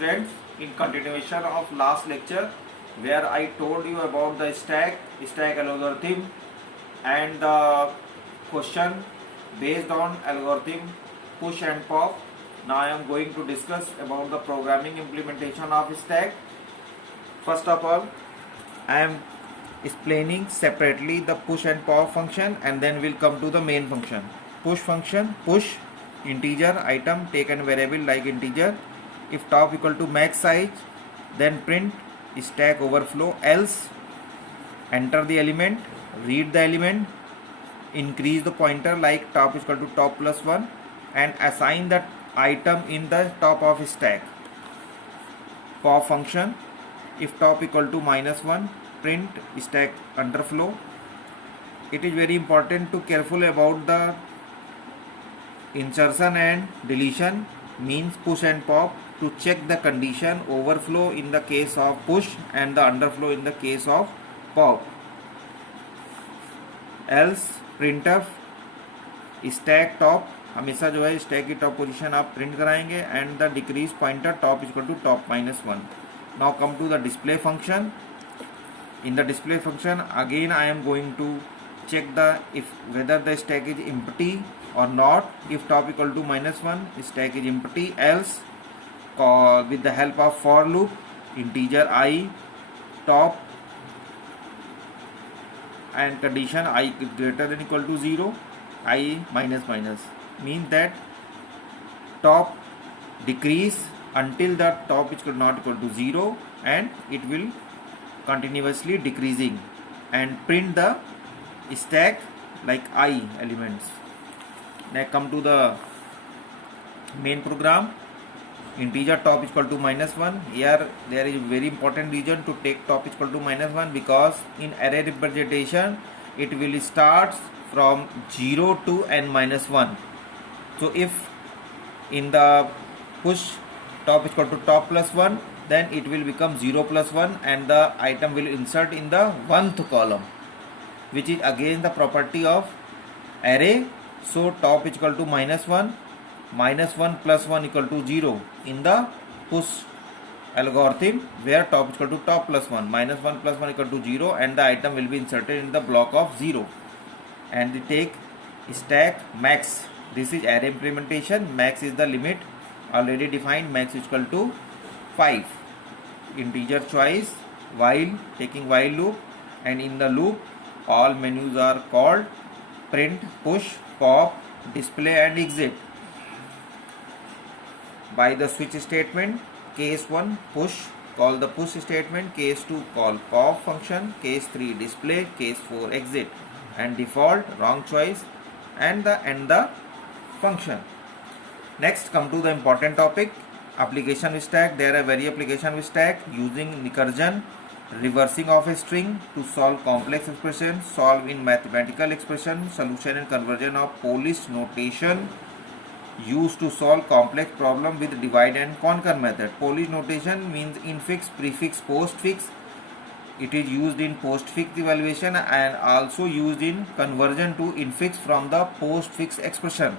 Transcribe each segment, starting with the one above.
students, in continuation of last lecture where I told you about the stack algorithm and the question based on algorithm push and pop. Now I am going to discuss about the programming implementation of stack. First of all, I am explaining separately the push and pop function, and then we'll come to the main function. Push function, push integer item, take an variable like integer. If top equal to max size, then print stack overflow, else enter the element, read the element, increase the pointer like top is equal to top plus 1 and assign that item in the top of stack. Pop function, if top equal to -1, print stack underflow. It is very important to careful about the insertion and deletion, means push and pop, to check the condition overflow in the case of push and the underflow in the case of pop. Else printf stack top, हमेशा जो है stack की top position आप print कराएंगे and the decrease pointer top equal to top -1. Now come to the display function. In the display function, again I am going to check whether the stack is empty or not. If top equal to -1, stack is empty. Else, with the help of for loop, integer I top and condition I greater than equal to 0, I minus means that top decrease until the top is not equal to 0 and it will continuously decreasing, and print the stack like I elements. Now come to the main program. Integer top is equal to -1. Here there is very important reason to take top is equal to -1, because in array representation it will start from 0 to n-1. So if in the push top is equal to top plus 1, then it will become 0 plus 1 and the item will insert in the 1th column, which is again the property of array. So top is equal to -1, -1 plus 1 equal to 0 in the push algorithm, where top is equal to top plus 1, -1 plus 1 equal to 0 and the item will be inserted in the block of 0. And we take stack max. This is array implementation. Max is the limit already defined. Max is equal to 5. Integer choice, while, taking while loop, and in the loop all menus are called: print, push, pop, display and exit. By the switch statement, case 1 push, call the push statement, case 2 call pop function, case 3 display, case 4 exit, and default wrong choice and the end the function. Next come to the important topic, application with stack. There are various application with stack using recursion, reversing of a string to solve complex expression, solve in mathematical expression, solution and conversion of Polish notation used to solve complex problem with divide and conquer method. Polish notation means infix, prefix, postfix. It is used in postfix evaluation and also used in conversion to infix from the postfix expression.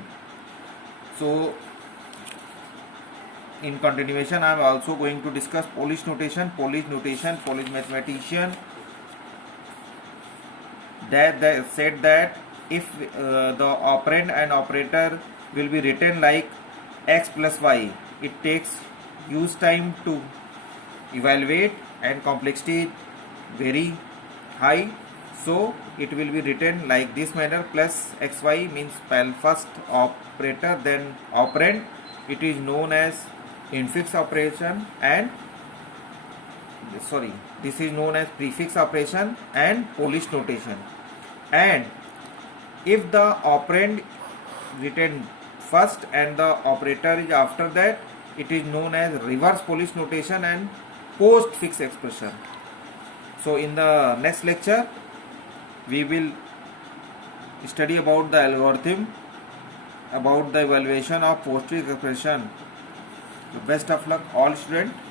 So in continuation, I am also going to discuss Polish notation. Polish mathematician that they said that if the operand and operator will be written like x plus y, it takes use time to evaluate and complexity very high. So it will be written like this manner: plus xy means first operator, then operand. It is known as infix operation, and this is known as prefix operation and Polish notation. And if the operand written first and the operator is after that, it is known as reverse Polish notation and postfix expression. So in the next lecture we will study about the algorithm, about the evaluation of postfix expression. Best of luck all students.